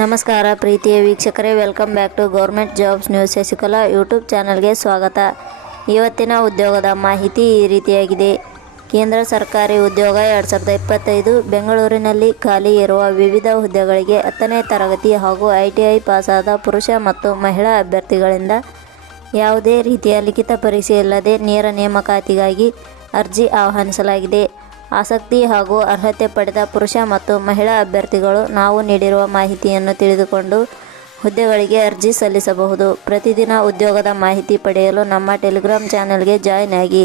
ನಮಸ್ಕಾರ ಪ್ರೀತಿಯ ವೀಕ್ಷಕರೇ, welcome back to government jobs news Shashikala YouTube ಚಾನಲ್ಗೆ ಸ್ವಾಗತ. ಇವತ್ತಿನ ಉದ್ಯೋಗದ ಮಾಹಿತಿ ಈ ರೀತಿಯಾಗಿದೆ. ಕೇಂದ್ರ ಸರ್ಕಾರಿ ಉದ್ಯೋಗ 2025 ಬೆಂಗಳೂರಿನಲ್ಲಿ ಖಾಲಿ ಇರುವ ವಿವಿಧ ಹುದ್ದೆಗಳಿಗೆ 10ನೇ ತರಗತಿ ಹಾಗೂ ITI ಪಾಸಾದ ಪುರುಷ ಮತ್ತು ಮಹಿಳಾ ಅಭ್ಯರ್ಥಿಗಳಿಂದ ಯಾವುದೇ ರೀತಿಯ ಲಿಖಿತ ಪರೀಕ್ಷೆ ಇಲ್ಲದೆ ನೇರ ನೇಮಕಾತಿಗಾಗಿ ಅರ್ಜಿ ಆಹ್ವಾನಿಸಲಾಗಿದೆ. ಆಸಕ್ತಿ ಹಾಗೂ ಅರ್ಹತೆ ಪಡೆದ ಪುರುಷ ಮತ್ತು ಮಹಿಳಾ ಅಭ್ಯರ್ಥಿಗಳು ನಾವು ನೀಡಿರುವ ಮಾಹಿತಿಯನ್ನು ತಿಳಿದುಕೊಂಡು ಹುದ್ದೆಗಳಿಗೆ ಅರ್ಜಿ ಸಲ್ಲಿಸಬಹುದು. ಪ್ರತಿದಿನ ಉದ್ಯೋಗದ ಮಾಹಿತಿ ಪಡೆಯಲು ನಮ್ಮ ಟೆಲಿಗ್ರಾಮ್ ಚಾನೆಲ್ಗೆ ಜಾಯ್ನ್ ಆಗಿ.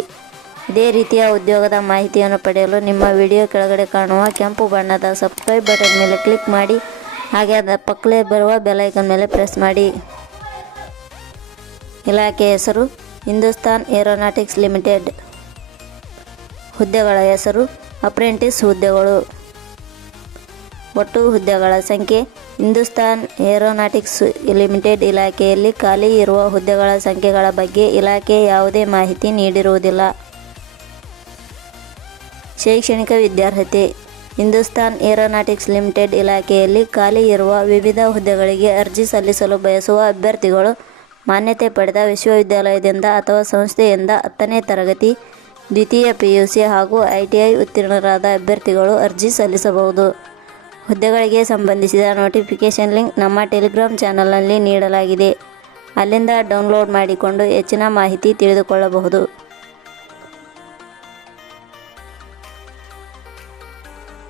ಇದೇ ರೀತಿಯ ಉದ್ಯೋಗದ ಮಾಹಿತಿಯನ್ನು ಪಡೆಯಲು ನಿಮ್ಮ ವಿಡಿಯೋ ಕೆಳಗಡೆ ಕಾಣುವ ಕೆಂಪು ಬಣ್ಣದ ಸಬ್ಸ್ಕ್ರೈಬ್ ಬಟನ್ ಮೇಲೆ ಕ್ಲಿಕ್ ಮಾಡಿ, ಹಾಗೆ ಅದರ ಪಕ್ಕಲೇ ಬರುವ ಬೆಲ್ ಐಕಾನ್ ಮೇಲೆ ಪ್ರೆಸ್ ಮಾಡಿ. ಇಲಾಖೆ ಹೆಸರು ಹಿಂದೂಸ್ತಾನ್ ಏರೋನಾಟಿಕ್ಸ್ ಲಿಮಿಟೆಡ್. ಹುದ್ದೆಗಳ ಹೆಸರು ಅಪ್ರೆಂಟಿಸ್ ಹುದ್ದೆಗಳು. ಒಟ್ಟು ಹುದ್ದೆಗಳ ಸಂಖ್ಯೆ ಹಿಂದೂಸ್ತಾನ್ ಏರೋನಾಟಿಕ್ಸ್ ಲಿಮಿಟೆಡ್ ಇಲಾಖೆಯಲ್ಲಿ ಖಾಲಿ ಇರುವ ಹುದ್ದೆಗಳ ಸಂಖ್ಯೆಗಳ ಬಗ್ಗೆ ಇಲಾಖೆ ಯಾವುದೇ ಮಾಹಿತಿ ನೀಡಿರುವುದಿಲ್ಲ. ಶೈಕ್ಷಣಿಕ ವಿದ್ಯಾರ್ಹತೆ ಹಿಂದೂಸ್ತಾನ್ ಏರೋನಾಟಿಕ್ಸ್ ಲಿಮಿಟೆಡ್ ಇಲಾಖೆಯಲ್ಲಿ ಖಾಲಿ ಇರುವ ವಿವಿಧ ಹುದ್ದೆಗಳಿಗೆ ಅರ್ಜಿ ಸಲ್ಲಿಸಲು ಬಯಸುವ ಅಭ್ಯರ್ಥಿಗಳು ಮಾನ್ಯತೆ ಪಡೆದ ವಿಶ್ವವಿದ್ಯಾಲಯದಿಂದ ಅಥವಾ ಸಂಸ್ಥೆಯಿಂದ 10ನೇ ತರಗತಿ, ದ್ವಿತೀಯ PUC ಹಾಗೂ ITI ಉತ್ತೀರ್ಣರಾದ ಅಭ್ಯರ್ಥಿಗಳು ಅರ್ಜಿ ಸಲ್ಲಿಸಬಹುದು. ಹುದ್ದೆಗಳಿಗೆ ಸಂಬಂಧಿಸಿದ ನೋಟಿಫಿಕೇಷನ್ ಲಿಂಕ್ ನಮ್ಮ ಟೆಲಿಗ್ರಾಮ್ ಚಾನಲ್ನಲ್ಲಿ ನೀಡಲಾಗಿದೆ. ಅಲ್ಲಿಂದ ಡೌನ್ಲೋಡ್ ಮಾಡಿಕೊಂಡು ಹೆಚ್ಚಿನ ಮಾಹಿತಿ ತಿಳಿದುಕೊಳ್ಳಬಹುದು.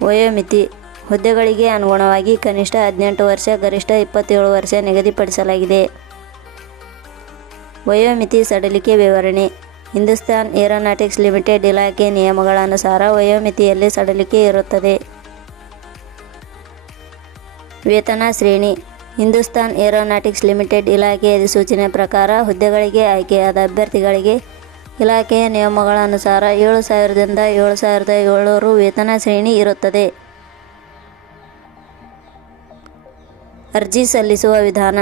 ವಯೋಮಿತಿ ಹುದ್ದೆಗಳಿಗೆ ಅನುಗುಣವಾಗಿ ಕನಿಷ್ಠ 18 ವರ್ಷ, ಗರಿಷ್ಠ 27 ವರ್ಷ ನಿಗದಿಪಡಿಸಲಾಗಿದೆ. ವಯೋಮಿತಿ ಸಡಿಲಿಕೆ ವಿವರಣೆ ಹಿಂದೂಸ್ತಾನ್ ಏರೋನಾಟಿಕ್ಸ್ ಲಿಮಿಟೆಡ್ ಇಲಾಖೆ ನಿಯಮಗಳ ಅನುಸಾರ ವಯೋಮಿತಿಯಲ್ಲಿ ಸಡಿಲಿಕೆ ಇರುತ್ತದೆ. ವೇತನ ಶ್ರೇಣಿ ಹಿಂದೂಸ್ತಾನ್ ಏರೋನಾಟಿಕ್ಸ್ ಲಿಮಿಟೆಡ್ ಇಲಾಖೆ ಅಧಿಸೂಚನೆ ಪ್ರಕಾರ ಹುದ್ದೆಗಳಿಗೆ ಆಯ್ಕೆಯಾದ ಅಭ್ಯರ್ಥಿಗಳಿಗೆ ಇಲಾಖೆಯ ನಿಯಮಗಳ ಅನುಸಾರ 7,000 ದಿಂದ 7,700 ವೇತನ ಶ್ರೇಣಿ ಇರುತ್ತದೆ. ಅರ್ಜಿ ಸಲ್ಲಿಸುವ ವಿಧಾನ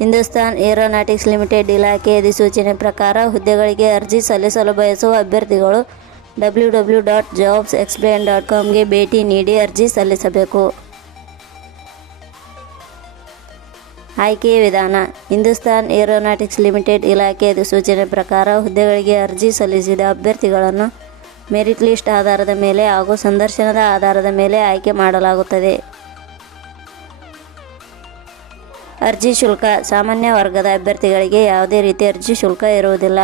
ಹಿಂದೂಸ್ತಾನ್ ಏರೋನಾಟಿಕ್ಸ್ ಲಿಮಿಟೆಡ್ ಇಲಾಖೆ ಅಧಿಸೂಚನೆ ಪ್ರಕಾರ ಹುದ್ದೆಗಳಿಗೆ ಅರ್ಜಿ ಸಲ್ಲಿಸಲು ಬಯಸುವ ಅಭ್ಯರ್ಥಿಗಳು www.jobsexplain.com ಗೆ ಭೇಟಿ ನೀಡಿ ಅರ್ಜಿ ಸಲ್ಲಿಸಬೇಕು. ಆಯ್ಕೆಯ ವಿಧಾನ ಹಿಂದೂಸ್ತಾನ್ ಏರೋನಾಟಿಕ್ಸ್ ಲಿಮಿಟೆಡ್ ಇಲಾಖೆ ಅಧಿಸೂಚನೆ ಪ್ರಕಾರ ಹುದ್ದೆಗಳಿಗೆ ಅರ್ಜಿ ಸಲ್ಲಿಸಿದ ಅಭ್ಯರ್ಥಿಗಳನ್ನು ಮೆರಿಟ್ ಲಿಸ್ಟ್ ಆಧಾರದ ಮೇಲೆ ಹಾಗೂ ಸಂದರ್ಶನದ ಆಧಾರದ ಮೇಲೆ ಆಯ್ಕೆ ಮಾಡಲಾಗುತ್ತದೆ. ಅರ್ಜಿ ಶುಲ್ಕ ಸಾಮಾನ್ಯ ವರ್ಗದ ಅಭ್ಯರ್ಥಿಗಳಿಗೆ ಯಾವುದೇ ರೀತಿ ಅರ್ಜಿ ಶುಲ್ಕ ಇರುವುದಿಲ್ಲ.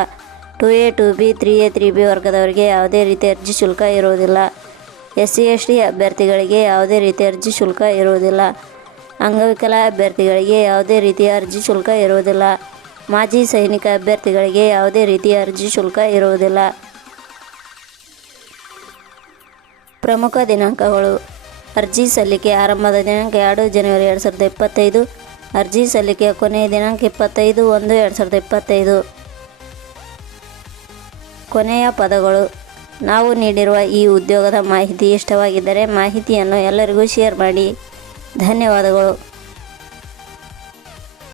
2A 2B 3A 3B ವರ್ಗದವರಿಗೆ ಯಾವುದೇ ರೀತಿ ಅರ್ಜಿ ಶುಲ್ಕ ಇರುವುದಿಲ್ಲ. SC/ST ಅಭ್ಯರ್ಥಿಗಳಿಗೆ ಯಾವುದೇ ರೀತಿ ಅರ್ಜಿ ಶುಲ್ಕ ಇರುವುದಿಲ್ಲ. ಅಂಗವಿಕಲ ಅಭ್ಯರ್ಥಿಗಳಿಗೆ ಯಾವುದೇ ರೀತಿಯ ಅರ್ಜಿ ಶುಲ್ಕ ಇರುವುದಿಲ್ಲ. ಮಾಜಿ ಸೈನಿಕ ಅಭ್ಯರ್ಥಿಗಳಿಗೆ ಯಾವುದೇ ರೀತಿಯ ಅರ್ಜಿ ಶುಲ್ಕ ಇರುವುದಿಲ್ಲ. ಪ್ರಮುಖ ದಿನಾಂಕಗಳು ಅರ್ಜಿ ಸಲ್ಲಿಕೆ ಆರಂಭದ ದಿನಾಂಕ 2 ಜನವರಿ 2025. ಅರ್ಜಿ ಸಲ್ಲಿಕೆಯ ಕೊನೆಯ ದಿನಾಂಕ 25/1/2025. ಕೊನೆಯ ಪದಗಳು ನಾವು ನೀಡಿರುವ ಈ ಉದ್ಯೋಗದ ಮಾಹಿತಿ ಇಷ್ಟವಾಗಿದ್ದರೆ ಮಾಹಿತಿಯನ್ನು ಎಲ್ಲರಿಗೂ ಶೇರ್ ಮಾಡಿ. ಧನ್ಯವಾದಗಳು.